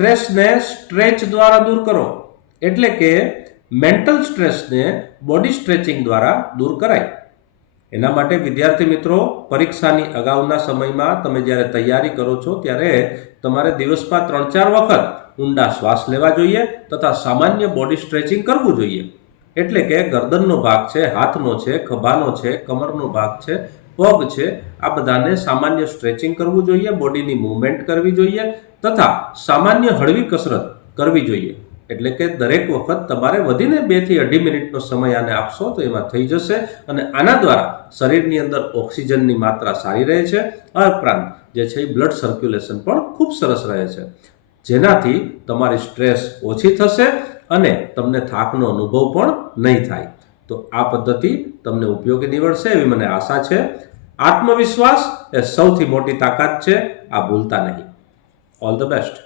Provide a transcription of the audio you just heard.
સ્ટ્રેસને સ્ટ્રેચ દ્વારા દૂર કરો, એટલે કે મેન્ટલ સ્ટ્રેસને બોડી સ્ટ્રેચિંગ દ્વારા દૂર કરાય. એના માટે વિદ્યાર્થી મિત્રો, પરીક્ષાની અગાઉના સમયમાં તમે જ્યારે તૈયારી કરો છો ત્યારે તમારે દિવસમાં 3-4 વખત ઊંડા શ્વાસ લેવા જોઈએ તથા સામાન્ય બોડી સ્ટ્રેચિંગ કરવું જોઈએ. એટલે કે ગરદનનો ભાગ છે, હાથનો છે, ખભાનો છે, કમરનો ભાગ છે, પગ છે, આ બધાને સામાન્ય સ્ટ્રેચિંગ કરવું જોઈએ, બોડીની મૂવમેન્ટ કરવી જોઈએ તથા સામાન્ય હળવી કસરત કરવી જોઈએ. એટલે કે દરેક વખત તમારે વધીને 2 થી 2.5 મિનિટનો સમય આને આપશો તો એમાં થઈ જશે. અને આના દ્વારા શરીરની અંદર ઓક્સિજનની માત્રા સારી રહે છે. આ ઉપરાંત જે છે એ બ્લડ સર્ક્યુલેશન પણ ખૂબ સરસ રહે છે, જેનાથી તમારી સ્ટ્રેસ ઓછી થશે અને તમને થાકનો અનુભવ પણ નહીં થાય. તો આ પદ્ધતિ તમને ઉપયોગી નીવડશે એવી મને આશા છે. આત્મવિશ્વાસ એ સૌથી મોટી તાકાત છે, આ ભૂલતા નહીં. All the best.